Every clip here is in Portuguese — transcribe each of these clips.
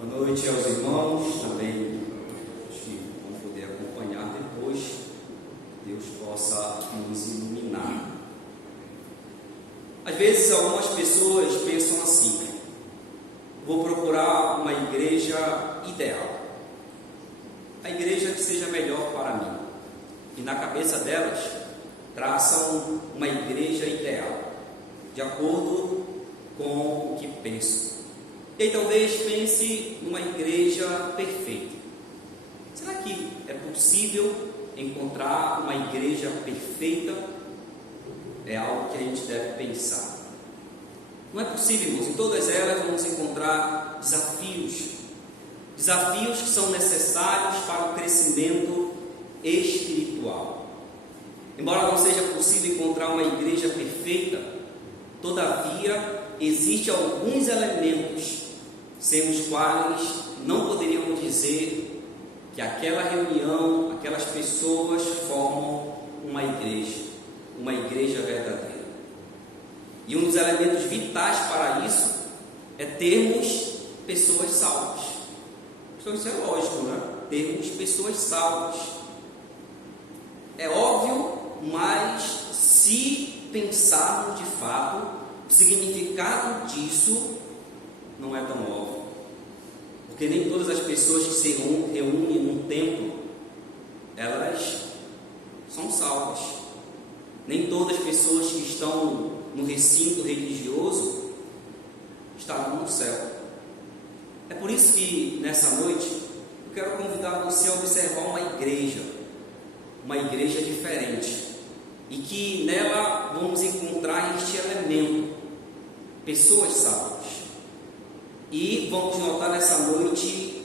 Boa noite aos irmãos, também os que vão poder acompanhar depois. Deus possa nos iluminar. Às vezes algumas pessoas pensam assim: vou procurar uma igreja ideal, a igreja que seja melhor para mim. E na cabeça delas traçam uma igreja ideal, de acordo com o que pensam. E aí talvez pense numa igreja perfeita. Será que é possível encontrar uma igreja perfeita? É algo que a gente deve pensar. Não é possível, irmãos. Em todas elas vamos encontrar desafios que são necessários para o crescimento espiritual. Embora não seja possível encontrar uma igreja perfeita, todavia existem alguns elementos sem os quais não poderíamos dizer que aquela reunião, aquelas pessoas formam uma igreja verdadeira. E um dos elementos vitais para isso é termos pessoas salvas. Então isso é lógico, né? Termos pessoas salvas. É óbvio, mas se pensarmos de fato, o significado disso não é tão óbvio, porque nem todas as pessoas que se reúnem num templo, elas são salvas. Nem todas as pessoas que estão no recinto religioso estarão no céu. É por isso que nessa noite eu quero convidar você a observar uma igreja diferente, e que nela vamos encontrar este elemento: pessoas salvas. E vamos notar nessa noite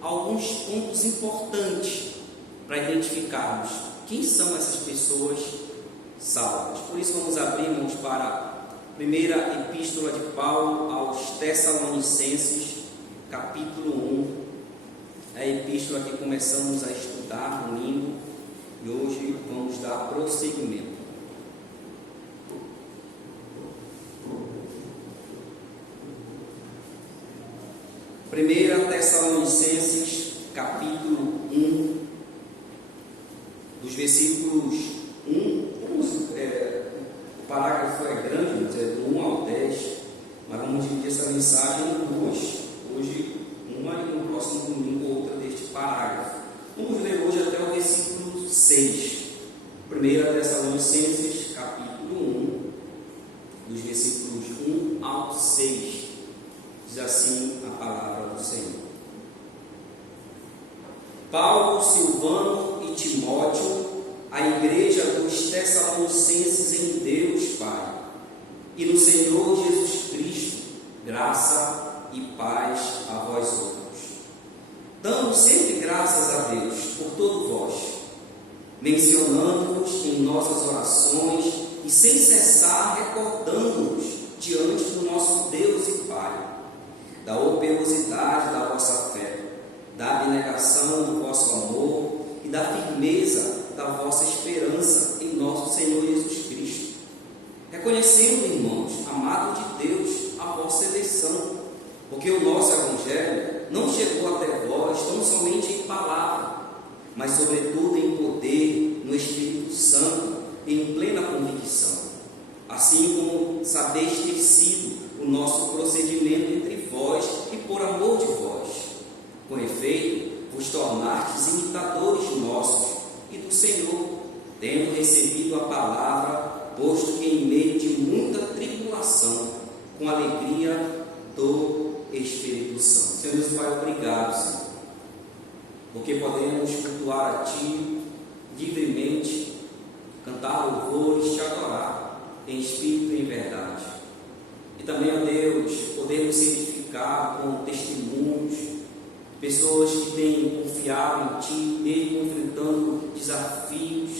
alguns pontos importantes para identificarmos quem são essas pessoas salvas. Por isso vamos abrir, irmãos, para a primeira epístola de Paulo aos Tessalonicenses, capítulo 1. É a epístola que começamos a estudar domingo e hoje vamos dar prosseguimento. 1 Tessalonicenses, capítulo 1, dos versículos 1, o parágrafo é grande, mas é do 1 ao 10, mas vamos dividir essa mensagem em duas. Hoje uma e no próximo domingo outra deste parágrafo. Vamos ler hoje até o versículo 6. 1 Tessalonicenses, capítulo 1, dos versículos 1 ao 6. Diz assim a palavra do Senhor: Paulo, Silvano e Timóteo, a igreja dos Tessalonicenses em Deus Pai e no Senhor Jesus Cristo, graça e paz a vós outros. Dando sempre graças a Deus por todos vós, mencionando-vos em nossas orações e sem cessar recordando-nos diante do nosso Deus e Pai, da operosidade da vossa fé, da abnegação do vosso amor e da firmeza da vossa esperança em nosso Senhor Jesus Cristo, reconhecendo, irmãos, amados de Deus, a vossa eleição, porque o nosso Evangelho não chegou até vós tão somente em palavra, mas sobretudo em poder, no Espírito Santo e em plena convicção, assim como sabeis ter sido o nosso procedimento entre vós e por amor de vós. Com efeito, vos tornastes imitadores nossos e do Senhor, tendo recebido a palavra, posto que em meio de muita tribulação, com alegria do Espírito Santo. Senhor Deus Pai, obrigado, Senhor, porque podemos cultuar a Ti livremente, cantar louvores, Te adorar em espírito e em verdade. E também, ó Deus, podemos ser edificados com testemunhos, pessoas que têm confiado em Ti, mesmo enfrentando desafios,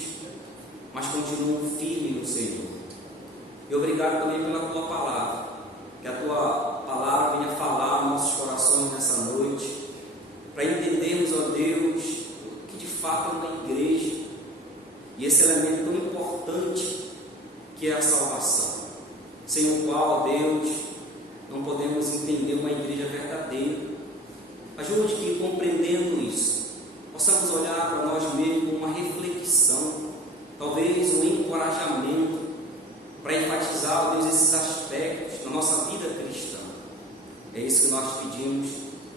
mas continuam firmes no Senhor. E obrigado também pela Tua palavra, que a Tua palavra venha falar aos nossos corações nessa noite, para entendermos, ó Deus, que de fato é uma igreja, e esse elemento tão importante que é a salvação, sem o qual, ó Deus, não podemos entender uma igreja verdadeira. É isso que nós pedimos,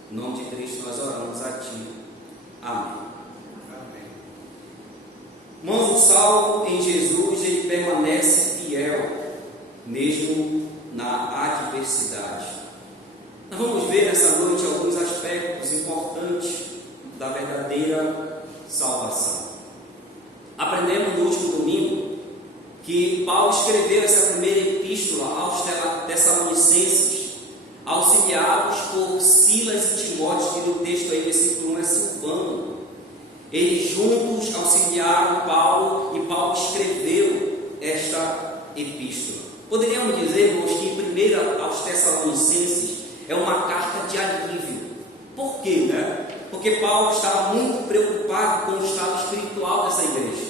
em nome de Cristo nós oramos a Ti. Amém. Irmãos, o salvo em Jesus, ele permanece fiel, mesmo na adversidade. Nós vamos ver nessa noite alguns aspectos importantes da verdadeira salvação. Aprendemos no último domingo que Paulo escreveu essa primeira epístola aos Tessalonicenses, auxiliados por Silas e Timóteo, que no texto aí, versículo 1, é Silvano. Eles juntos auxiliaram Paulo e Paulo escreveu esta epístola. Poderíamos dizer, irmãos, que primeiro aos Tessalonicenses é uma carta de alívio. Por quê, né? Porque Paulo estava muito preocupado com o estado espiritual dessa igreja.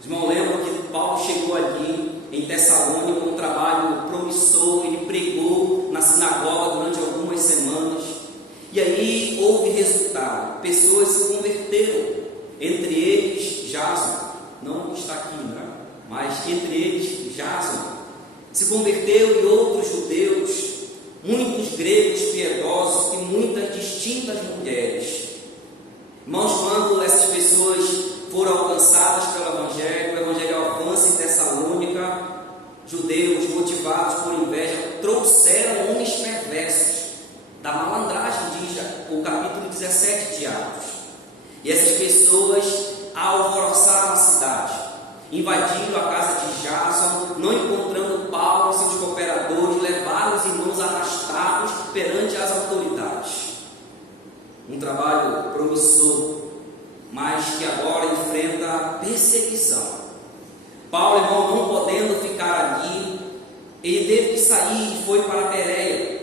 Os irmãos lembram que Paulo chegou ali em Tessalônica com um trabalho promissor, ele pregou na sinagoga durante algumas semanas, e aí houve resultado, pessoas se converteram, entre eles Jason, não está aqui, né? Mas entre eles Jason, se converteu e outros judeus, muitos gregos piedosos e muitas distintas mulheres. Irmãos, quando essas pessoas foram alcançadas pelo Evangelho, o Evangelho avança em Tessalônica, judeus motivados por inveja trouxeram homens perversos, da malandragem, diz o capítulo 17 de Atos. E essas pessoas alvoroçaram a cidade, invadiram a casa de Jason, não encontrando Paulo e seus cooperadores, levaram os irmãos arrastados perante as autoridades. Um trabalho promissor, mas que agora enfrenta perseguição. Paulo, irmão, não podendo ficar ali, ele teve que sair e foi para Bereia.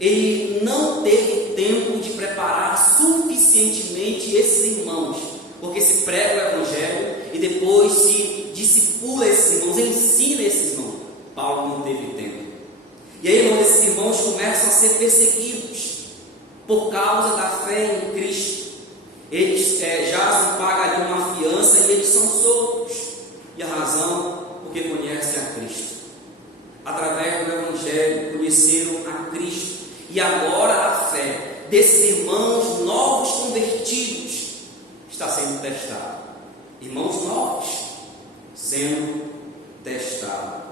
Ele não teve tempo de preparar suficientemente esses irmãos, porque se prega o Evangelho e depois se discipula esses irmãos, ensina esses irmãos. Paulo não teve tempo. E aí, irmãos, esses irmãos começam a ser perseguidos por causa da fé em Cristo. Eles já se pagam ali uma fiança e eles são soltos. E a razão, porque conhecem a Cristo. Através do Evangelho, conheceram a Cristo. E agora a fé desses irmãos novos convertidos está sendo testada. Irmãos novos sendo testados.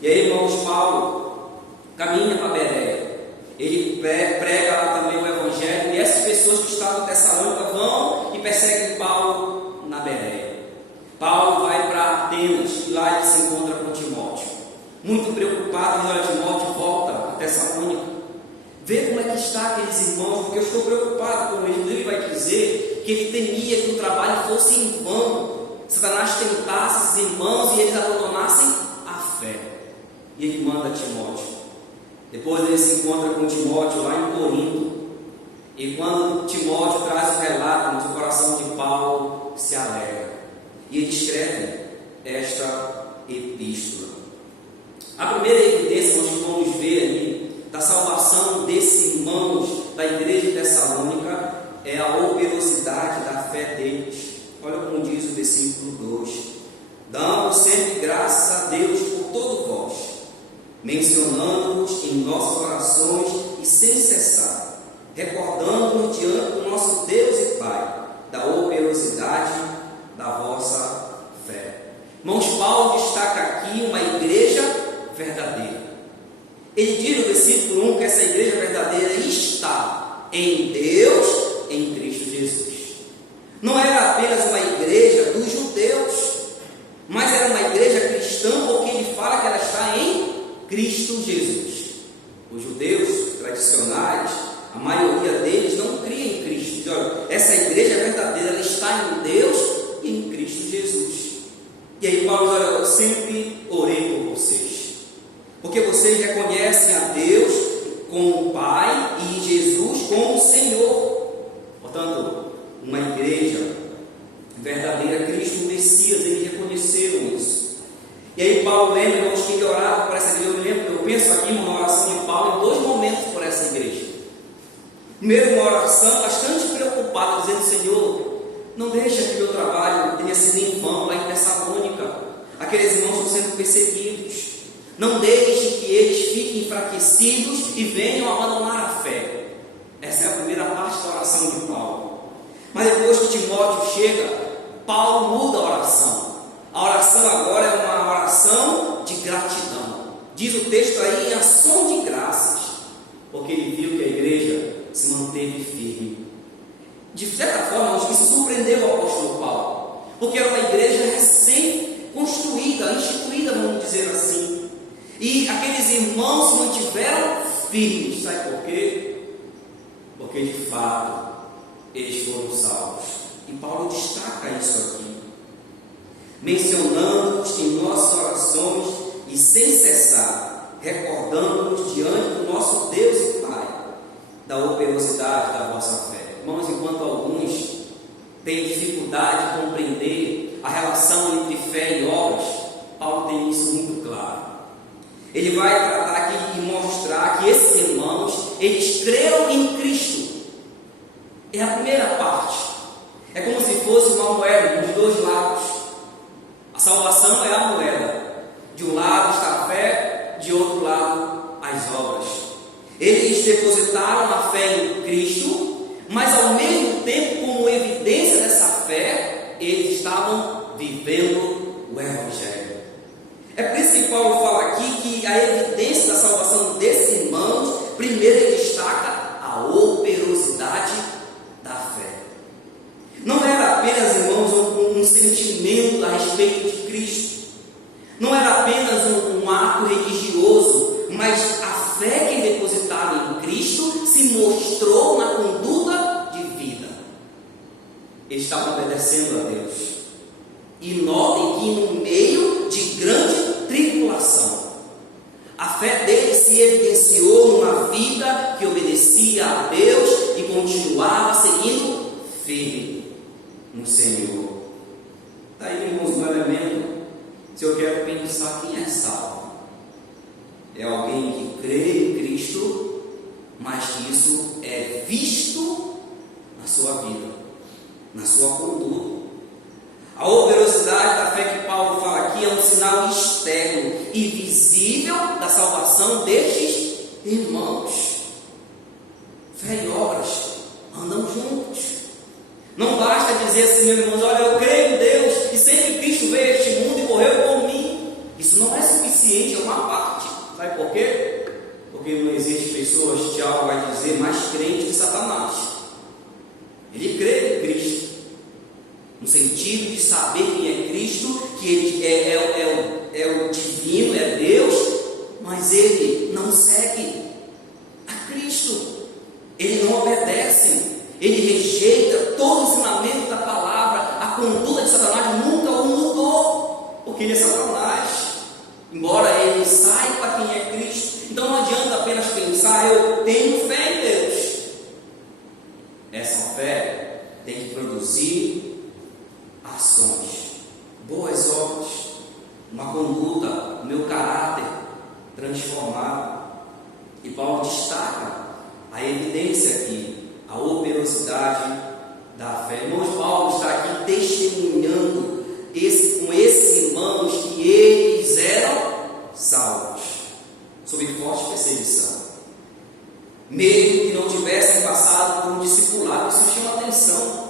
E aí, irmãos, Paulo caminha para Bereia. Ele prega lá também o Evangelho. E essas pessoas que estavam em Tessalônica vão e perseguem Paulo na Bereia. Paulo vai para Atenas e lá ele se encontra com Timóteo. Muito preocupado, diz: olha, Timóteo, volta a Tessalônica. Vê como é que está aqueles irmãos, porque eu estou preocupado com eles. Ele vai dizer que ele temia que o trabalho fosse em vão. Satanás tentasse esses irmãos e eles abandonassem a fé. E ele manda Timóteo. Depois ele se encontra com Timóteo lá em Corinto. E quando Timóteo traz o relato, o coração de Paulo se alegra. E ele escreve esta epístola. A primeira evidência que nós vamos ver ali da salvação desses irmãos da igreja de Tessalônica é a operosidade da fé deles. Olha como diz o versículo 2: damos sempre graças a Deus por todos vós, mencionando-vos em nossas orações e sem cessar, recordando-nos diante do nosso Deus e Pai da operosidade da vossa fé. Irmãos, Paulo destaca aqui uma igreja verdadeira. Ele diz no versículo 1 que essa igreja verdadeira está em Deus, em Cristo Jesus. Não era apenas uma igreja dos judeus, mas era uma igreja cristã, porque ele fala que ela está em Cristo Jesus. Os judeus tradicionais, a maioria deles não cria em Cristo. Diz: olha, essa igreja verdadeira, ela está em Deus e em Cristo Jesus. E aí Paulo diz: olha, eu sempre orei por vocês, porque vocês reconhecem a Deus como Pai e Jesus como Senhor. Portanto, uma igreja verdadeira, Cristo, o Messias, eles reconheceram isso. E aí Paulo lembra, irmãos, que ele orava por essa igreja. Eu penso aqui numa oração de Paulo em dois momentos por essa igreja. Primeiro, uma oração bastante preocupada, dizendo: Senhor, não deixa que meu trabalho tenha sido em vão lá em Tessalônica. Aqueles irmãos estão sendo perseguidos. Não deixe que eles fiquem enfraquecidos e venham abandonar a fé. Essa é a primeira parte da oração de Paulo. Mas depois que Timóteo chega, Paulo muda a oração. A oração agora é uma oração de gratidão. Diz o texto aí, em ação de graças, porque ele viu que a igreja se manteve firme. De certa forma, isso surpreendeu o apóstolo Paulo, porque era uma igreja recém-construída, instituída, vamos dizer assim. E aqueles irmãos se mantiveram firmes. Sabe por quê? Porque de fato eles foram salvos. E Paulo destaca isso aqui, mencionando-os em nossas orações e sem cessar, recordando-nos diante do nosso Deus e Pai da operosidade da vossa fé. Irmãos, enquanto alguns têm dificuldade de compreender a relação entre fé e obras, Paulo tem isso muito claro. Ele vai tratar aqui e mostrar que esses irmãos, eles creram em Cristo. É a primeira parte. É como se fosse uma moeda de dois lados. A salvação é a moeda. De um lado está a fé, de outro lado as obras. Eles depositaram a fé em Cristo, mas ao mesmo tempo, como evidência dessa fé, eles estavam vivendo o Evangelho. É por isso que Paulo fala aqui que a evidência da salvação desses irmãos, primeiro ele destaca a operosidade da fé. Não era apenas, irmãos, um sentimento a respeito de Cristo. Não era apenas um ato religioso, mas a fé que depositaram em Cristo se mostrou na conduta de vida. Eles estavam obedecendo a Deus. E notem que no meio de grande tribulação, a fé deles se evidenciou numa vida que obedecia a Deus e continuava seguindo firme no Senhor. Daí, irmãos, um elemento, se eu quero pensar quem é salvo, é alguém que crê em Cristo, mas que isso é visto na sua vida, na sua conduta. A operosidade da fé que Paulo fala aqui é um sinal externo e visível da salvação destes irmãos. Fé e obras andam juntos. Não basta dizer assim, meus irmãos, olha, eu creio em Deus e sei que Cristo veio a este mundo e morreu por mim. Isso não é suficiente, é uma parte. Sabe por quê? Porque não existe pessoas, Tiago vai dizer, mais crentes que Satanás. Ele crê em Cristo, no sentido de saber quem é Cristo, que ele é o divino, é Deus, mas ele não segue a Cristo, ele não obedece, ele rejeita todo o ensinamento da palavra. A conduta de Satanás nunca o mudou, porque ele é Satanás, embora ele saiba quem é Cristo. Então não adianta apenas pensar, eu tenho fé em Deus. Essa fé tem que produzir ações, boas obras, uma conduta, o meu caráter transformado. E Paulo destaca a evidência aqui, a operosidade da fé. Irmãos, Paulo está aqui testemunhando com esses irmãos que eles eram salvos, sob forte perseguição, mesmo que não tivessem passado por um discipulado. Isso chama atenção.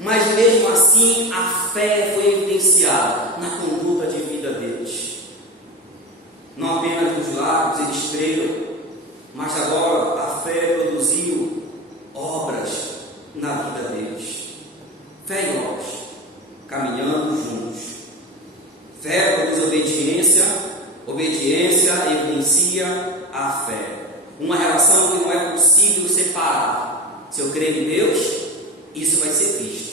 Mas mesmo assim, a fé foi evidenciada na conduta de vida deles. Não apenas nos lábios eles creram, mas agora a fé produziu obras na vida deles. Fé e obras, caminhando juntos. Fé produz obediência, obediência evidencia a fé. Uma relação que não é possível separar. Se eu creio em Deus, isso vai ser visto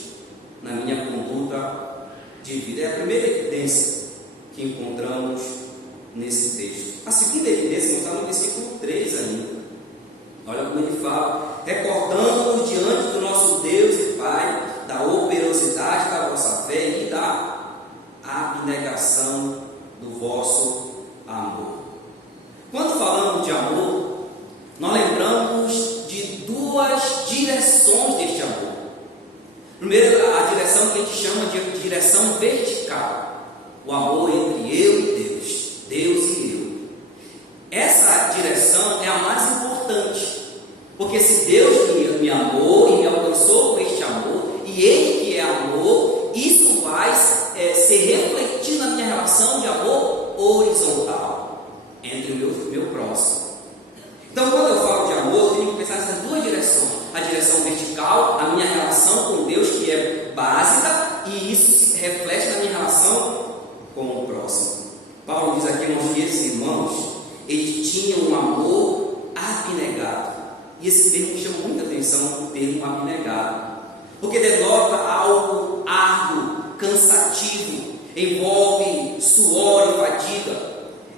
na minha conduta de vida. É a primeira evidência que encontramos nesse texto. A segunda evidência está no versículo 3 ainda. Olha como ele fala: recordando-nos diante do nosso Deus e Pai da operosidade da vossa fé e da abnegação do vosso amor. Quando falamos de amor, nós lembramos de duas direções deste amor. Primeiro, a direção que a gente chama de direção vertical, o amor entre eu e Deus, Deus e eu. Porque se Deus me amou e me alcançou com este amor, e Ele que é amor, isso vai ser refletido na minha relação de amor horizontal entre o meu próximo. Então, quando eu falo de amor, eu tenho que pensar nessas duas direções. A direção vertical, a minha relação com Deus, que é básica, e isso se reflete na minha relação com o próximo. Paulo diz aqui, irmãos, que esses irmãos, eles tinham um amor abnegado. E esse termo chama muita atenção, o termo abnegado, porque denota algo árduo, cansativo, envolve suor e fadiga,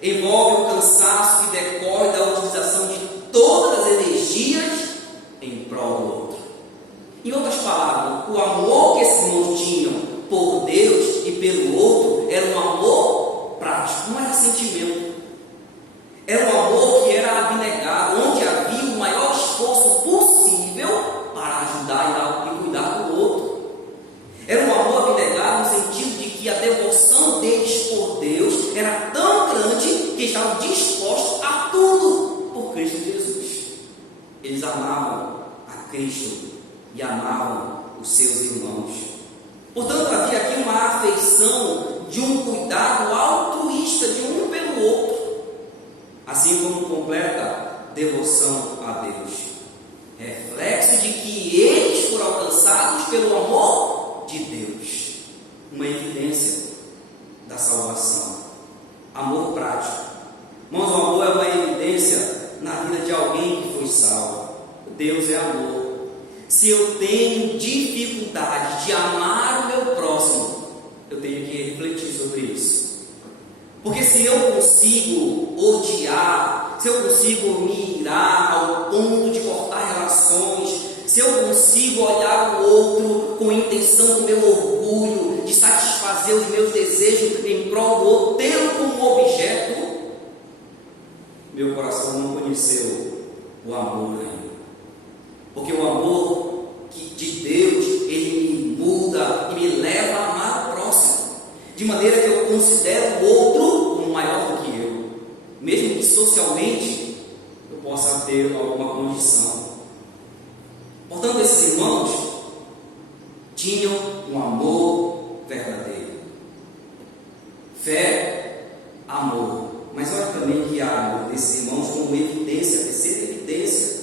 envolve o cansaço que decorre da utilização de todas as energias em prol do outro. Em outras palavras, o amor que esses irmãos tinham por Deus e pelo outro era um amor prático, não era sentimento. Era um amor que era abnegado, onde havia o maior esforço possível para ajudar e cuidar do outro. Era um amor abnegado no sentido de que a devoção deles por Deus era tão grande que estavam dispostos a tudo por Cristo Jesus. Eles amavam a Cristo e amavam os seus irmãos. Portanto, havia aqui uma afeição de um cuidado altruísta de um pelo outro, assim como completa devoção a Deus, reflexo de que eles foram alcançados pelo amor de Deus, uma evidência da salvação. Amor prático. Irmãos, o amor é uma evidência na vida de alguém que foi salvo. Deus é amor. Se eu tenho dificuldade de amar o meu próximo, eu tenho que refletir sobre isso. Porque se eu consigo odiar, se eu consigo me irar ao ponto de cortar relações, se eu consigo olhar o outro com a intenção do meu orgulho, de satisfazer os meus desejos em prol do outro, tê-lo como objeto, meu coração não conheceu o amor ainda. Porque o amor de Deus, ele me muda e me leva a amar o próximo, de maneira que eu considero o outro como maior do que eu, mesmo que socialmente eu possa ter alguma condição. Portanto, esses irmãos tinham um amor verdadeiro, fé, amor. Mas olha também que há amor desses irmãos como evidência, a terceira evidência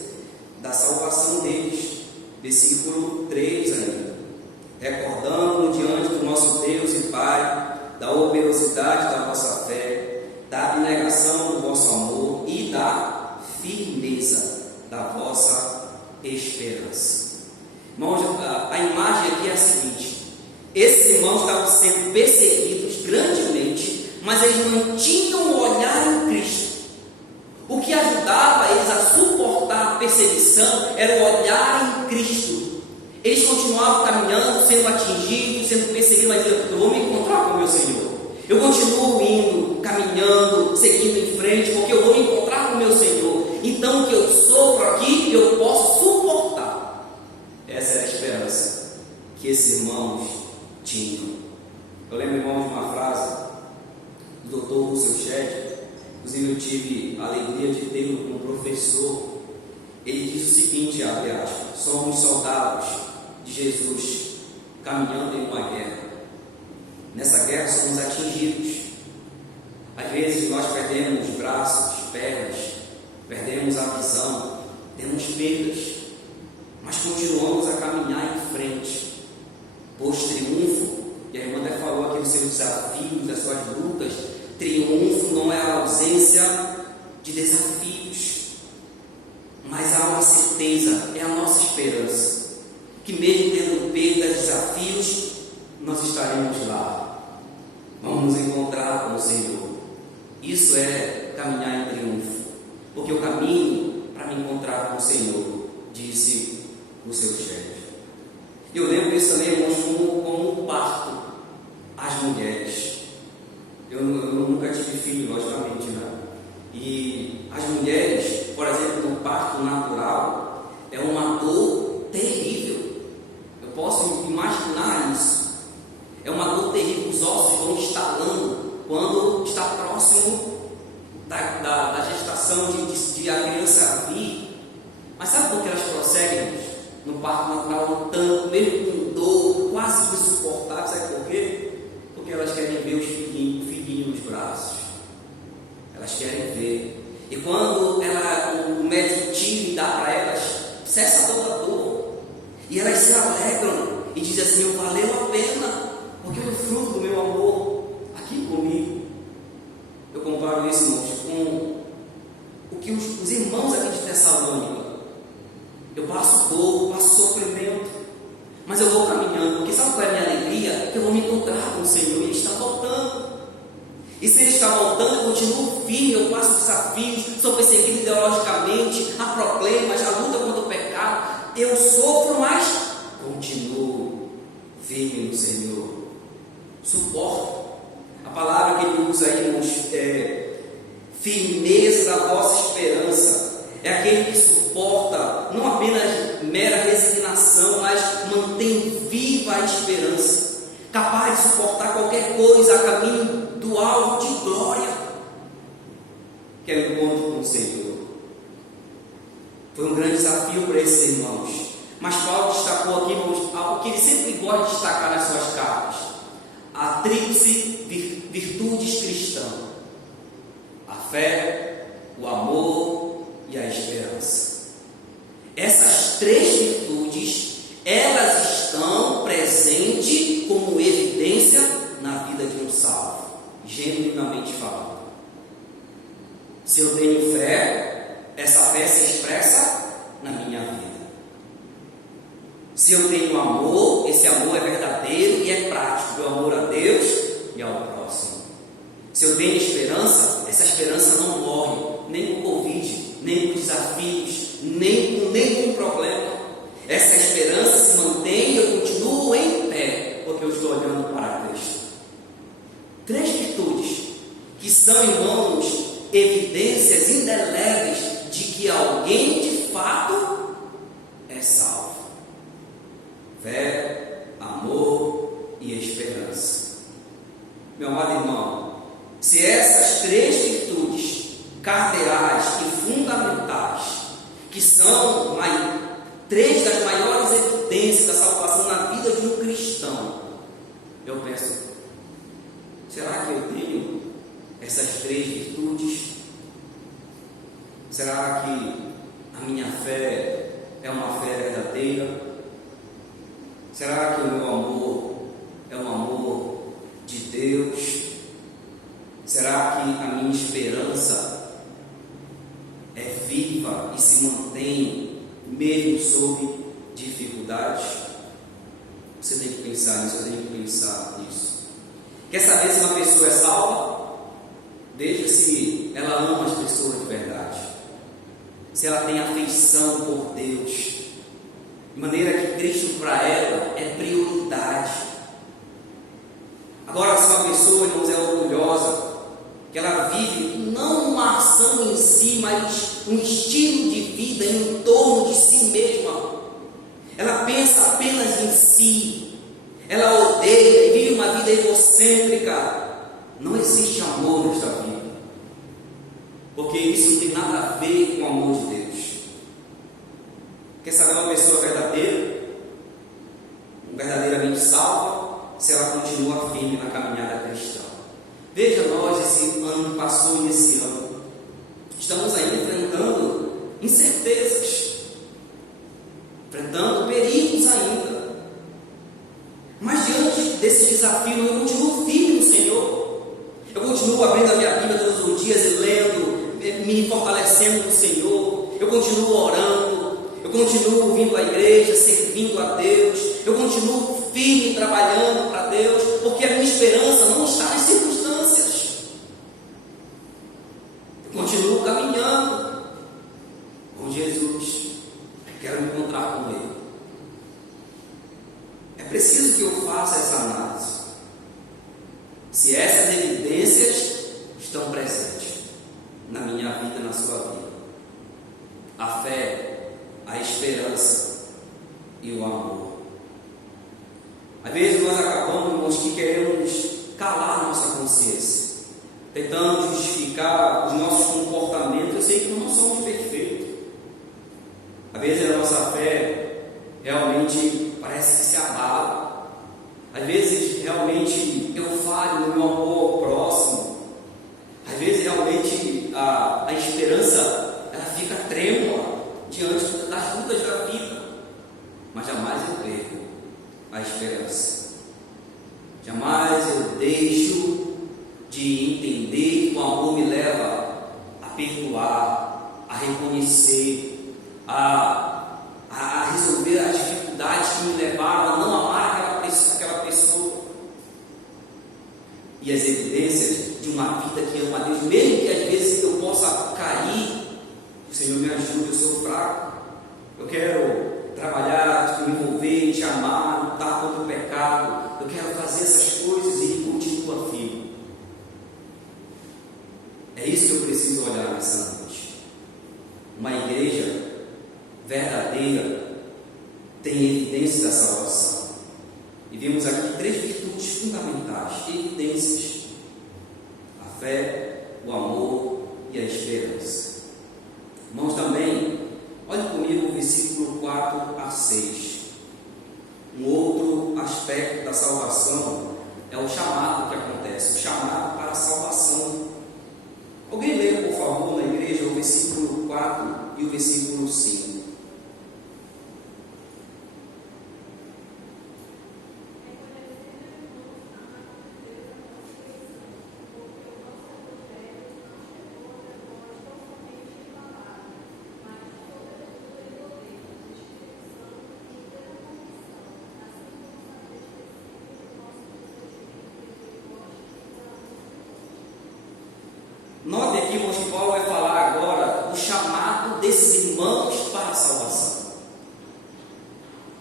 da salvação deles. Versículo 3 ainda. Recordando diante do nosso Deus e Pai da operosidade da vossa fé, da abnegação do vosso amor e da firmeza da vossa esperança. Irmãos, a imagem aqui é a seguinte: esses irmãos estavam sendo perseguidos grandemente, mas eles mantinham o olhar em Cristo. O que ajudava eles a suportar a perseguição era o olhar em Cristo. Eles continuavam caminhando, sendo atingidos, sendo perseguidos, mas eu vou me encontrar com o meu Senhor. Eu continuo indo, caminhando, seguindo em frente, porque eu vou me encontrar com o meu Senhor. Então o que eu sofro aqui, eu posso suportar. Essa era a esperança que esses irmãos tinham. Eu lembro, irmãos, de uma frase do Dr. Russell Shedd. Inclusive eu tive a alegria de tê-lo como professor. Ele diz o seguinte, abre aspas: somos soldados de Jesus caminhando em uma guerra. Nessa guerra somos atingidos. Às vezes nós perdemos braços, pernas, perdemos a visão, temos perdas, mas continuamos a caminhar em frente, pois triunfo, e a irmã até falou aqui dos seus desafios, das suas lutas. Triunfo não é a ausência de desafios, mas há uma certeza, é a nossa esperança, que mesmo tendo perdas, desafios, nós estaremos lá, vamos nos encontrar com o Senhor. Isso é caminhar em triunfo, porque o caminho para me encontrar com o Senhor, disse o seu chefe. Eu lembro isso também, irmãos, como um parto às mulheres. Eu nunca tive filho, logicamente, né? E as mulheres, por exemplo, no parto natural, é uma dor terrível. Eu posso imaginar isso. É uma dor terrível, os ossos vão estalando quando está próximo da gestação de a criança vir. Mas sabe por que elas prosseguem no parto natural lutando, mesmo com dor, quase que insuportável. Sabe por quê? Porque elas querem ver os filhinhos nos braços. Elas querem ver. E quando o médico tira e dá para elas, cessa toda a dor. E elas se alegram e dizem assim: valeu a pena, porque é o fruto do meu amor aqui comigo. Eu comparo isso, irmãos, com o que os irmãos aqui de Tessalônica. Eu passo dor, passo sofrimento, mas eu vou caminhando, porque sabe qual é a minha alegria? Que eu vou me encontrar com o Senhor, Ele está voltando. E se Ele está voltando, eu continuo firme, eu passo desafios, sou perseguido ideologicamente, há problemas, há luta contra o pecado, eu sofro, mas continuo firme no Senhor, suporto. A palavra que Ele usa aí, irmãos, é firmeza da vossa esperança. É aquele que suporta não apenas mera resignação, mas mantém viva a esperança, capaz de suportar qualquer coisa a caminho do alvo de glória, que é o encontro com o Senhor. Foi um grande desafio para esses irmãos, mas Paulo destacou aqui, irmãos, algo que ele sempre gosta de destacar nas suas cartas: a tríplice virtudes cristãs: a fé, o amor e a esperança. Essas três virtudes, elas estão presentes como evidência na vida de um salvo, genuinamente falando. Se eu tenho fé, essa fé se expressa na minha vida. Se eu tenho amor, esse amor é verdadeiro e é prático, o amor a Deus e ao próximo. Se eu tenho esperança, essa esperança não morre, nem com Covid, nem com desafios, nem com nenhum problema. Essa esperança se mantém e eu continuo em pé, porque eu estou olhando para Cristo. Três virtudes que são, irmãos, evidências indeléveis de que alguém de fato é salvo: fé, amor e esperança. Meu amado irmão, se essas três virtudes cardeais e fundamentais, que são três das maiores evidências da salvação na vida de um cristão, eu penso: será que eu tenho essas três virtudes? Será que a minha fé é uma fé verdadeira? Será que o meu amor é um amor de Deus? Será que a minha esperança é viva e se mantém mesmo sob dificuldades? Você tem que pensar nisso, eu tenho que pensar nisso. Quer saber se uma pessoa é salva? Veja se ela ama as pessoas de verdade, se ela tem afeição por Deus, de maneira que Cristo para ela é prioridade. Agora, se uma pessoa, irmãos, é orgulhosa, que ela vive não uma ação em si, mas um estilo de vida em torno de si mesma, ela pensa apenas em si, ela odeia e vive uma vida egocêntrica, não existe amor nesta vida, porque isso não tem nada a ver com o amor de Deus. Quer saber uma pessoa verdadeira, verdadeiramente salva, se ela continua firme na caminhada cristã? Veja, nós, esse ano que passou e esse ano, estamos ainda enfrentando incertezas, enfrentando perigos ainda. Mas diante desse desafio, eu continuo firme no Senhor. Eu continuo abrindo a minha Bíblia todos os dias e lendo, me fortalecendo no Senhor. Eu continuo orando, eu continuo vindo à igreja, servindo a Deus. Eu continuo firme, trabalhando para Deus, porque a minha esperança não está nas circunstâncias. Eu continuo caminhando com Jesus. Quero me encontrar com Ele. É preciso que eu faça essa análise. Se essas evidências estão presentes na minha vida, na sua vida: a fé, a esperança e o amor. Às vezes nós acabamos, irmãos, que queremos calar nossa consciência, tentando justificar os nossos comportamentos. Eu sei que não somos perfeitos, Às vezes a nossa fé realmente parece que se abala. Às vezes realmente eu falho no meu amor ao próximo. Às vezes realmente a esperança ela fica trêmula diante das lutas da vida. Mas jamais eu perco a esperança. Jamais eu deixo de entender que o amor me leva a perdoar, a reconhecer, a resolver as dificuldades que me levaram a não amar aquela pessoa. E as evidências de uma vida que ama a Deus, mesmo que às vezes eu possa cair, o Senhor me ajude, eu sou fraco. Eu quero trabalhar, me envolver, te amar, lutar contra o pecado. Eu quero fazer essas coisas e Ele continua firme. É isso que eu preciso olhar nessa noite. Uma igreja verdadeira tem evidências da salvação. E vimos aqui 3 virtudes fundamentais, evidências: a fé, o amor e a esperança. Irmãos, também, olhe comigo o versículo 4 a 6. Um outro aspecto da salvação é o chamado que acontece, o chamado para a salvação. Alguém lê, por favor, na igreja, o versículo 4 e o versículo 5. Note aqui, irmãos, que Paulo vai falar agora do chamado desses irmãos para a salvação.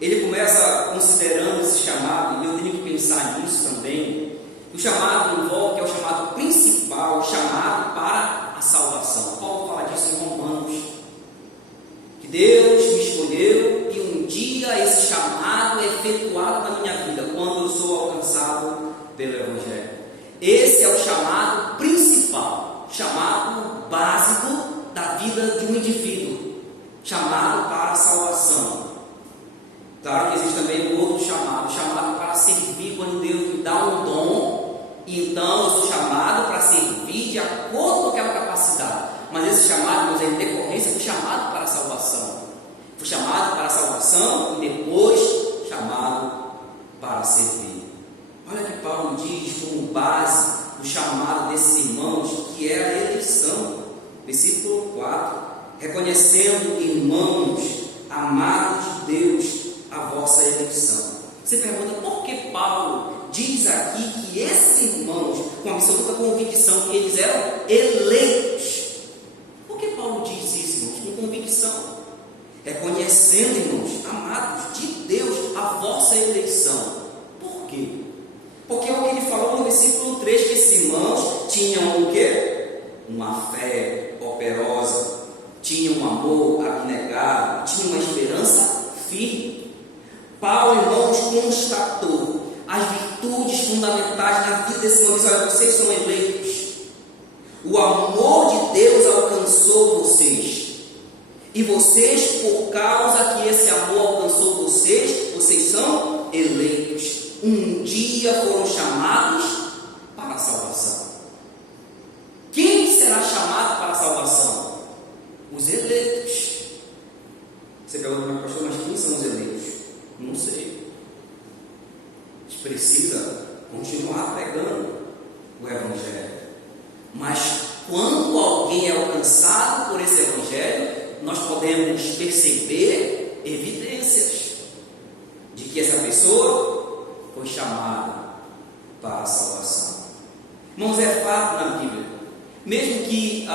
Ele começa considerando esse chamado, e eu tenho que pensar nisso também. O chamado envolve, que é o chamado principal, o chamado para a salvação. Paulo fala disso em Romanos, que Deus me escolheu e um dia esse chamado é efetuado na minha vida, quando eu sou alcançado pelo Evangelho. Esse é o chamado principal, chamado básico da vida de um indivíduo, chamado para a salvação. Claro que existe também um outro chamado, chamado para servir, quando Deus me dá um dom, e então eu sou chamado para servir de acordo com aquela capacidade. Mas esse chamado é em decorrência do chamado para a salvação. Fui chamado para a salvação e depois chamado para servir. Olha que Paulo diz como base do chamado desses irmãos, que é a eleição. Versículo 4: reconhecendo, irmãos, amados de Deus, a vossa eleição. Você pergunta, por que Paulo diz aqui que esses irmãos, com absoluta convicção, que eles eram eleitos? Por que Paulo diz isso, irmãos? Com convicção. Reconhecendo, irmãos, amados de Deus, a vossa eleição. Por quê? Porque o que ele falou no versículo 3, que esses irmãos tinham o quê? Uma fé operosa, tinham um amor abnegado, tinham uma esperança firme. Paulo, irmãos, constatou as virtudes fundamentais na vida desses irmãos. Olha, vocês são eleitos. O amor de Deus alcançou vocês. E vocês, por causa que esse amor alcançou vocês, vocês são eleitos. Um dia foram chamados para a salvação. Quem será chamado para a salvação? Os eleitos. Você pergunta, pastor, mas quem são os eleitos? Não sei. A gente precisa continuar pregando o Evangelho. Mas quando alguém é alcançado por esse Evangelho, nós podemos perceber evidências de que essa pessoa foi chamada para a salvação. Irmãos, é fato na Bíblia, mesmo que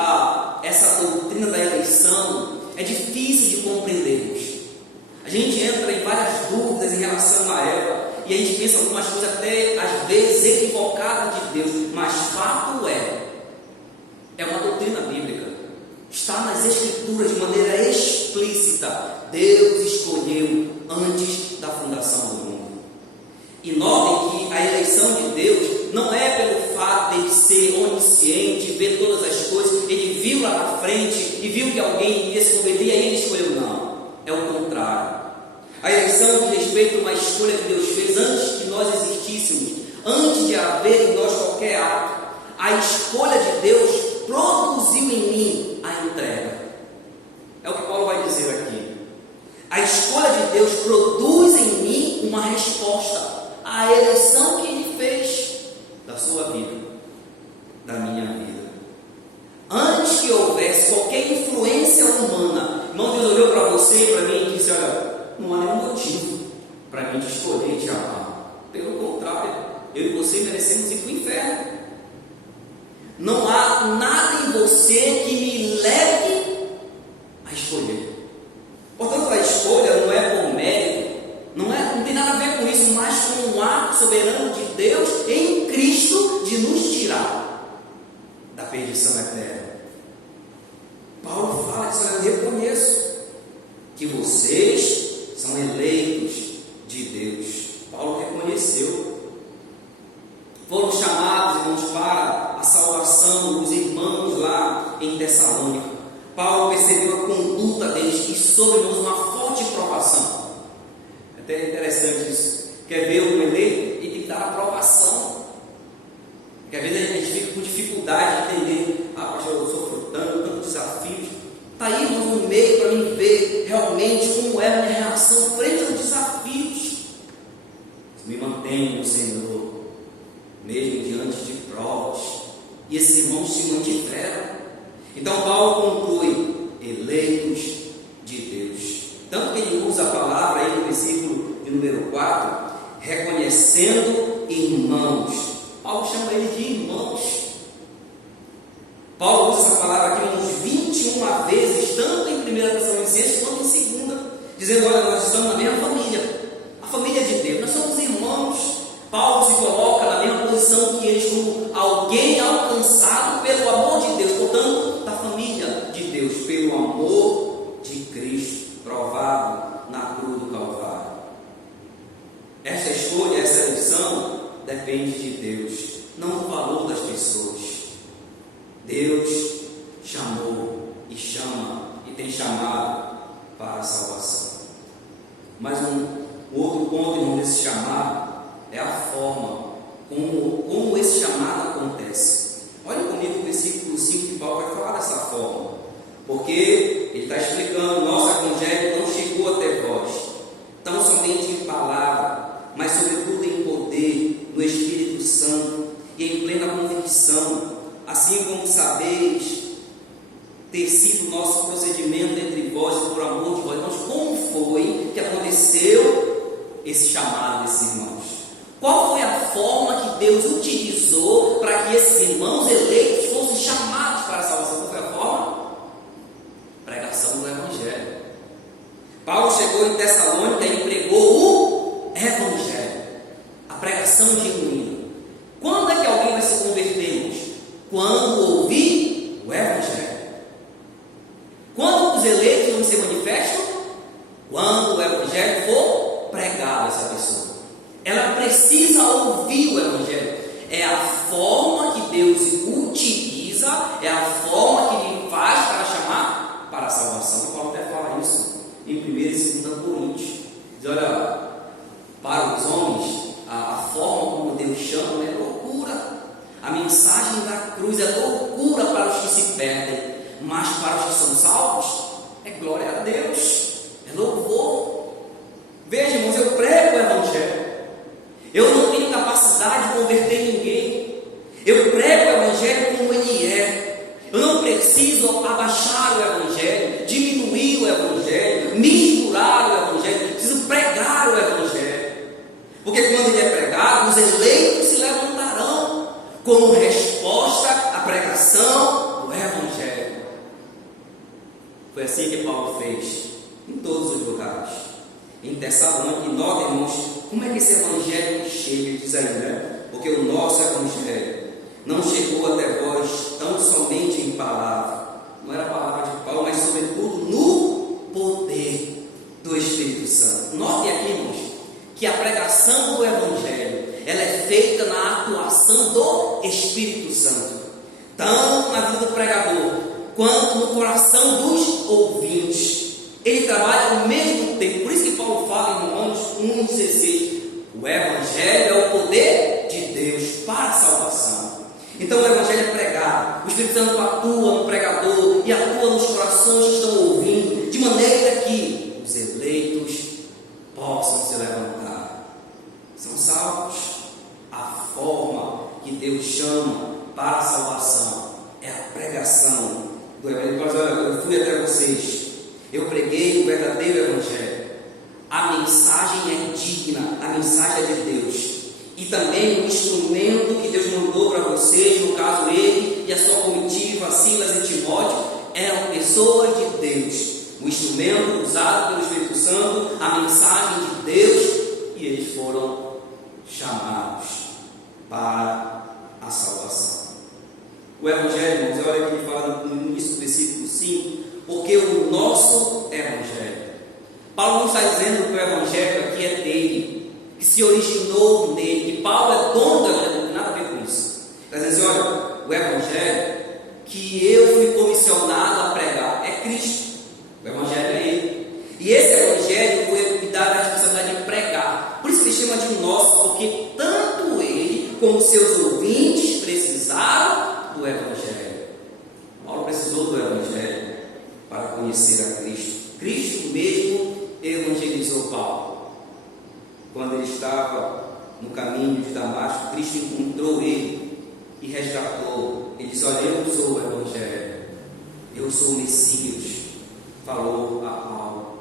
essa doutrina da eleição é difícil de compreendermos. A gente entra em várias dúvidas em relação a ela, e a gente pensa algumas coisas até às vezes equivocadas de Deus, mas fato é uma doutrina bíblica, está nas Escrituras de maneira explícita. Deus escolheu antes da fundação do mundo. E notem que a eleição de Deus não é pelo fato de ele ser onisciente, ver todas as coisas. Ele viu lá na frente e viu que alguém iria se converter e aí ele escolheu. Não, é o contrário. A eleição diz respeito a uma escolha que Deus fez antes que nós existíssemos, antes de haver em nós qualquer ato. A escolha de Deus produziu em mim a entrega. É o que Paulo vai dizer aqui. A escolha de Deus produz em mim uma resposta à eleição que Ele fez da sua vida, da minha vida. Antes que houvesse qualquer influência humana, irmão, Deus olhou para você e para mim e disse: olha, não há nenhum motivo para mim te escolher e te amar. Pelo contrário, eu e você merecemos ir para o inferno. Não há nada em você que me leve a escolher. Portanto, a escolha não é por mérito, não tem nada a ver com isso, mas com um ato soberano de Deus em Cristo de nos tirar da perdição eterna. Paulo fala disso: eu reconheço que vocês são eleitos de Deus. Paulo reconheceu. Foram chamados, irmãos, para a salvação dos irmãos lá em Tessalônica. Paulo percebeu a conduta deles e soube, irmãos, uma forte provação. É até interessante isso. Quer ver um eleito e tem que dar aprovação. Porque às vezes a gente fica com dificuldade de entender: ah, pastor, eu sofro tantos desafios. Está aí, irmãos, no meio para mim ver realmente como é a minha reação frente aos desafios. Me mantenho no Senhor, mesmo diante de provas, e esses irmãos se mantiveram. Então Paulo conclui: eleitos de Deus. Tanto que ele usa a palavra aí no versículo de número 4, reconhecendo irmãos. Paulo chama ele de irmãos. Paulo usa essa palavra aqui uns 21 vezes, tanto em 1 Tessalonicenses quanto em 2, dizendo: olha, nós estamos na mesma família, a família de Deus, nós somos irmãos. Paulo se coloca na mesma posição que eles, como alguém alcançado pelo amor de Deus, portanto, da família de Deus, pelo amor de Cristo, provado na cruz do Calvário. Essa escolha, essa eleição, depende de Deus, não do valor das pessoas. Deus chamou e chama e tem chamado para a salvação. Mas um outro ponto, irmão, desse chamado é a forma como esse chamado acontece. Olha comigo o versículo 5 que Paulo vai falar dessa forma, porque ele está explicando: nosso evangelho não chegou até vós tão somente em palavra, mas sobretudo em poder, no Espírito Santo e em plena convicção, assim como sabeis ter sido nosso procedimento entre vós e por amor de vós. Mas como foi que aconteceu esse chamado desses irmãos? Qual foi a forma que Deus utilizou para que esses irmãos eleitos fossem chamados para a salvação? Qual foi a forma? Pregação do Evangelho. Paulo chegou em Tessalônica e pregou o Evangelho, a pregação genuína. Quando é que alguém vai se converter, irmãos? Quando ouvir o Evangelho. Quando os eleitos não se manifestam? Quando o Evangelho for pregado a essa pessoa. Ela precisa ouvir o Evangelho. É a forma que Deus utiliza, é a forma que Ele faz para chamar para a salvação. Paulo até fala isso em 1 e 2 Coríntios. Diz: olha, para os homens, a forma como Deus chama é loucura. A mensagem da cruz é loucura para os que se perdem, mas para os que são salvos é glória a Deus, é louvor. Veja, irmãos, eu prego o Evangelho. Eu não tenho capacidade de converter ninguém. Eu prego o Evangelho como ele é. Eu não preciso abaixar o Evangelho, diminuir o Evangelho, misturar o Evangelho. Eu preciso pregar o Evangelho. Porque quando ele é pregado, os eleitos se levantarão como resposta à pregação do Evangelho. Foi assim que Paulo fez em todos os lugares. Em Tessalônica, e nota, irmãos, como é que esse Evangelho chega, diz aí, né? Porque o nosso Evangelho não chegou até vós tão somente em palavra, não era a palavra de Paulo, mas sobretudo no poder do Espírito Santo. Notem aqui, irmãos, que a pregação do Evangelho, ela é feita na atuação do Espírito Santo, tanto na vida do pregador, quanto no coração dos ouvintes. ele trabalha ao mesmo tempo. Por isso que Paulo fala em Romanos 1,16: o Evangelho é o poder de Deus para a salvação. Então o Evangelho é pregado, o Espírito Santo atua no pregador e atua nos corações que estão ouvindo, de maneira que os eleitos possam se levantar. São salvos. A forma que Deus chama para a salvação é a pregação do Evangelho. Eu fui até vocês, eu preguei o verdadeiro Evangelho. A mensagem é digna, a mensagem é de Deus. E também o instrumento que Deus mandou para vocês, no caso ele e a sua comitiva, Silas e Timóteo, eram pessoas de Deus. O instrumento usado pelo Espírito Santo, a mensagem de Deus, e eles foram chamados para a salvação. O Evangelho, irmãos, olha que ele fala no início do versículo 5, porque o nosso Evangelho. Paulo não está dizendo que o Evangelho aqui é dele, que se originou nele, que Paulo é dono do Evangelho, não tem nada a ver com isso. Está dizendo assim, olha, o Evangelho que eu fui comissionado a pregar é Cristo. O Evangelho é ele. E esse Evangelho foi me dar a responsabilidade de pregar. Por isso ele chama de nosso, porque tanto ele como seus ouvintes precisaram do Evangelho. Paulo precisou do Evangelho para conhecer a Cristo. Cristo mesmo evangelizou Paulo. Quando ele estava no caminho de Damasco, Cristo encontrou ele e resgatou. Ele disse: olha, eu sou o Evangelho, eu sou o Messias, falou a Paulo.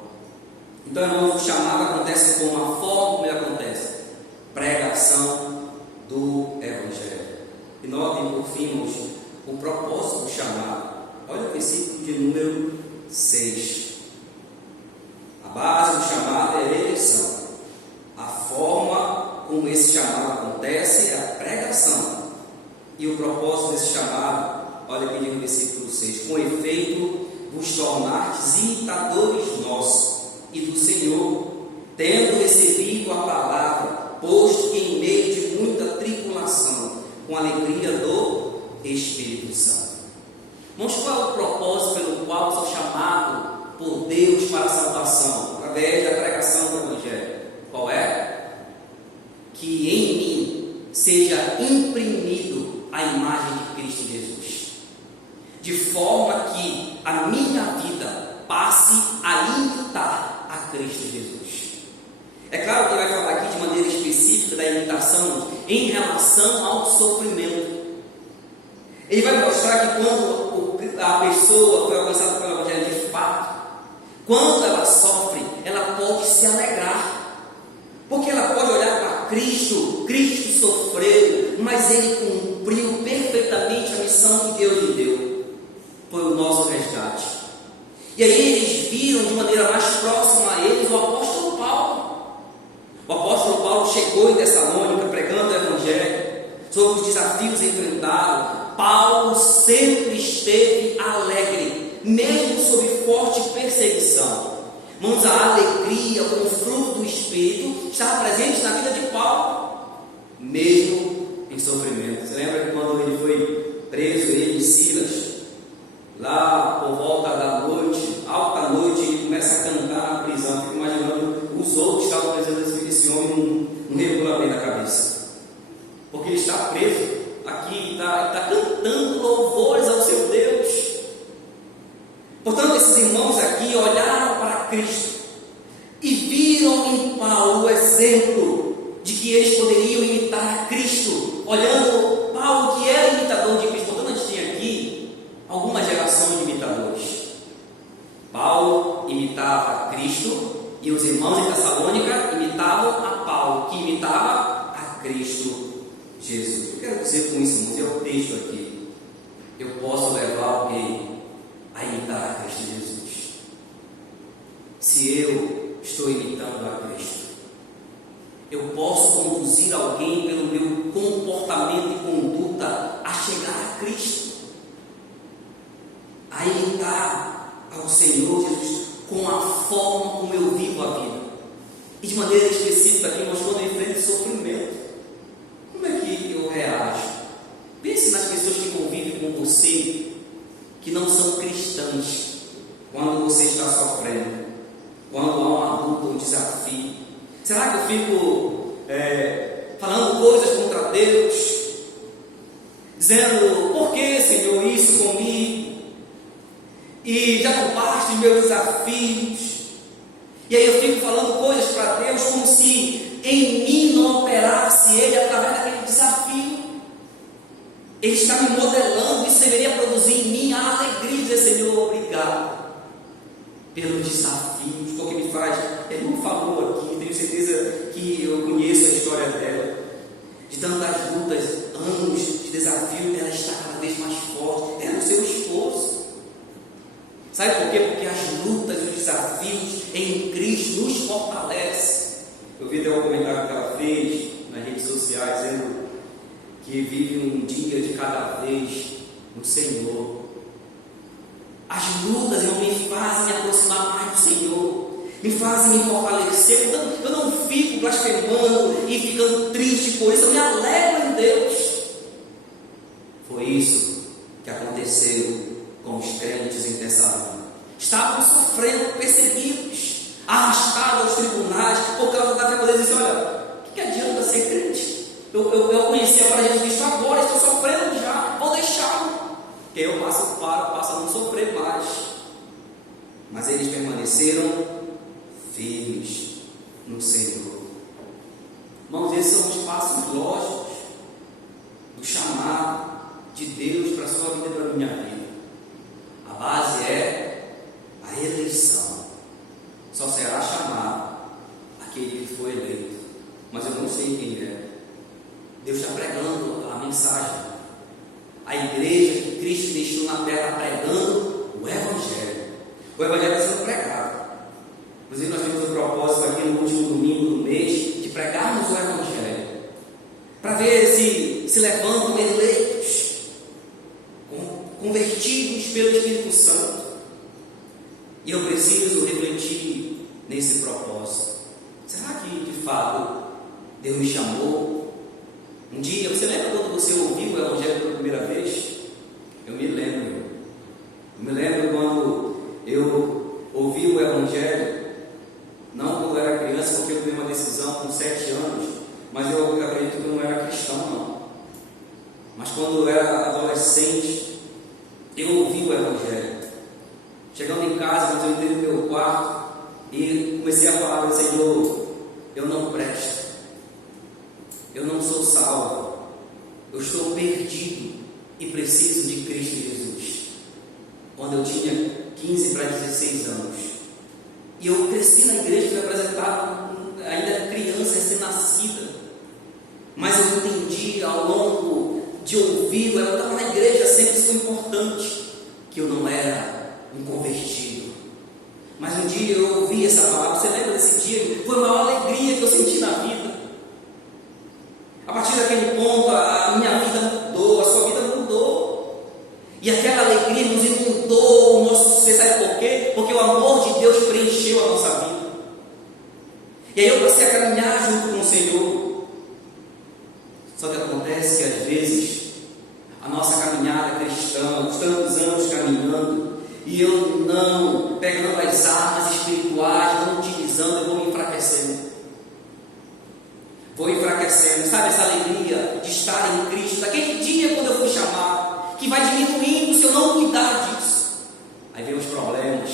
Então, irmãos, o chamado acontece com uma forma como ele acontece: pregação do Evangelho. E notem, por fim, irmãos, o propósito do chamado. Olha o versículo de número 6. A base do chamado é a eleição. A forma como esse chamado acontece é a pregação. E o propósito desse chamado, olha aqui no versículo 6: com efeito, vos tornastes imitadores nossos e do Senhor, tendo recebido a palavra, posto que em meio de muita tribulação, com a alegria do Espírito Santo. Irmãos, qual é o propósito pelo qual sou chamado por Deus para a salvação? Através da pregação do Evangelho. Qual é? Que em mim seja imprimido a imagem de Cristo Jesus, de forma que a minha vida passe a imitar a Cristo Jesus. É claro que ele vai falar aqui de maneira específica da imitação em relação ao sofrimento. Ele vai mostrar que quando a pessoa foi alcançada pelo Evangelho de fato, quando ela sofre, ela pode se alegrar, porque ela pode olhar para Cristo. Cristo sofreu, mas ele cumpriu perfeitamente a missão que Deus lhe deu. Foi o nosso resgate. E aí eles viram de maneira mais próxima a eles o apóstolo Paulo. O apóstolo Paulo chegou em Tessalônica pregando o Evangelho, sobre os desafios enfrentados. Paulo sempre esteve alegre, mesmo sob forte perseguição. Irmãos, a alegria, o fruto do Espírito, estava presente na vida de Paulo, mesmo em sofrimento. Você lembra que quando ele foi preso, ele e Silas, lá por volta da noite, alta noite, ele começa a cantar na prisão. Fico imaginando os outros que estavam presos, esse homem não regula bem da cabeça, porque ele está preso. Aqui está cantando louvores ao seu Deus. Portanto, esses irmãos aqui olharam para Cristo e viram em Paulo o exemplo de que eles poderiam imitar a Cristo, olhando Paulo, que era imitador de Cristo. Portanto, a gente tem aqui alguma geração de imitadores. Paulo imitava a Cristo e os irmãos de Tessalônica imitavam a Paulo, que imitava a Cristo Jesus. Eu quero dizer com isso, irmãos, é o texto aqui. Eu posso levar alguém a imitar a Cristo Jesus. Se eu estou imitando a Cristo, eu posso conduzir alguém pelo meu comportamento e conduta a chegar a Cristo, a imitar ao Senhor Jesus com a forma como eu vivo a vida. E de maneira específica aqui, nós quando enfrentamos sofrimento, como é que eu reajo? Pense nas pessoas que convivem com você, que não são cristãs, quando você está sofrendo. desafio? Será que eu fico falando coisas contra Deus? Dizendo, por que, Senhor, isso comigo? E já não basta os meus desafios. E aí eu fico falando coisas para Deus como se em mim não operasse Ele através daquele desafio. Ele está me modelando, isso deveria produzir em mim a alegria de dizer, Senhor, obrigado pelos desafios, porque me faz. Ele não falou aqui, tenho certeza que eu conheço a história dela, de tantas lutas, anos de desafio, ela está cada vez mais forte. Era o seu esforço. Sabe por quê? Porque as lutas e os desafios em Cristo nos fortalecem. Eu vi até um comentário que ela fez nas redes sociais, dizendo que vive um dia de cada vez no Senhor. As lutas não me fazem me aproximar mais do Senhor, me fazem me fortalecer. Eu não fico blasfemando e ficando triste por isso, eu me alegro em Deus. Foi isso que aconteceu com os crentes em Tessalônica. Estavam sofrendo, perseguidos, arrastados aos tribunais por causa da fé. Eles disseram, olha, o que adianta ser crente? Eu conheci agora Jesus Cristo agora, estou sofrendo já, vou deixá-lo. Que aí eu passo a não sofrer mais. Mas eles permaneceram firmes no Senhor. Irmãos, esses são os passos lógicos do chamado de Deus para a sua vida e para a minha vida. A base é a eleição. Só será chamado aquele que foi eleito. Mas eu não sei quem é. Deus está pregando a mensagem. A igreja que Cristo deixou na terra pregando o Evangelho. O Evangelho está sendo pregado. Inclusive nós temos um propósito aqui no último domingo do mês de pregarmos o Evangelho. Para ver se levantam eleitos, convertidos pelo Espírito Santo. E eu preciso refletir nesse propósito. Será que de fato Deus me chamou? Um dia, você lembra quando você ouviu o Evangelho pela primeira vez? Eu me lembro. Quando eu ouvi o Evangelho, não quando eu era criança, porque eu tomei uma decisão com 7 anos, mas eu acredito que eu não era cristão, não. Mas quando eu era adolescente, eu ouvi o Evangelho. Chegando em casa, mas eu entrei no meu quarto e comecei a falar, Senhor, eu não presto. Eu não sou salvo, eu estou perdido e preciso de Cristo Jesus. Quando eu tinha 15 para 16 anos, e eu cresci na igreja, fui apresentado ainda criança, recém-nascida, mas eu entendi ao longo de ouvir, eu estava na igreja sempre, isso foi importante, que eu não era um convertido. Mas um dia eu ouvi essa palavra, você lembra desse dia? Foi a maior alegria que eu senti na vida. A partir daquele ponto, a minha vida mudou, a sua vida mudou. E aquela alegria nos inundou o nosso ser. Sabe por quê? Porque o amor de Deus preencheu a nossa vida. E aí eu passei a caminhar junto com o Senhor. Só que acontece que às vezes a nossa caminhada cristã, os tantos anos caminhando, e eu não pegando as armas espirituais, não utilizando, eu vou me enfraquecendo. Vou enfraquecendo, sabe, essa alegria de estar em Cristo, daquele dia quando eu fui chamado, que vai diminuindo se eu não cuidar disso. Aí vem os problemas,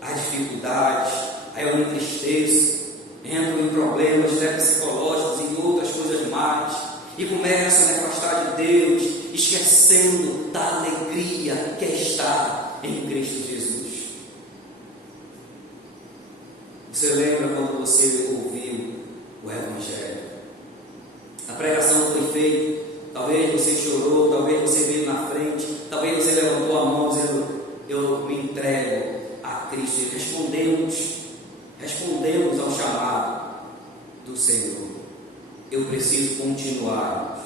as dificuldades, aí eu me entristeço, entro em problemas psicológicos e outras coisas mais, e começo a me afastar de Deus, esquecendo da alegria que é estar em Cristo Jesus. Você lembra quando você ouviu o Evangelho? A pregação foi feita, talvez você chorou, talvez você veio na frente, talvez você levantou a mão dizendo, eu me entrego a Cristo. E respondemos ao chamado do Senhor. Eu preciso continuar.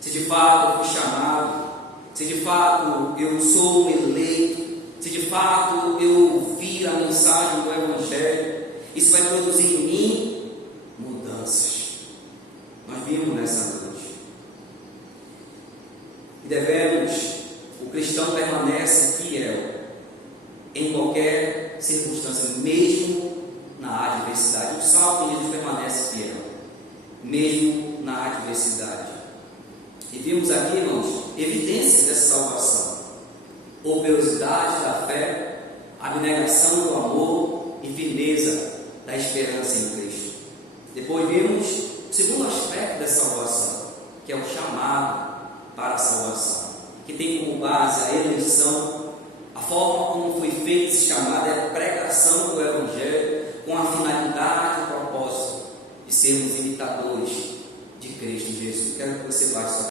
Se de fato eu fui chamado, se de fato eu sou eleito, se de fato eu ouvir a mensagem do Evangelho, isso vai produzir em mim mudanças. Nós vimos nessa noite. E o cristão permanece fiel em qualquer circunstância, mesmo na adversidade. mesmo na adversidade. E vimos aqui, irmãos, evidências dessa salvação: operosidade da fé, abnegação do amor e firmeza da esperança em Cristo. Depois vimos o segundo aspecto da salvação, que é o chamado para a salvação, que tem como base a eleição. A forma como foi feito esse chamado é a pregação do Evangelho com a finalidade e o propósito de sermos imitadores de Cristo Jesus. Quero que você baixe sua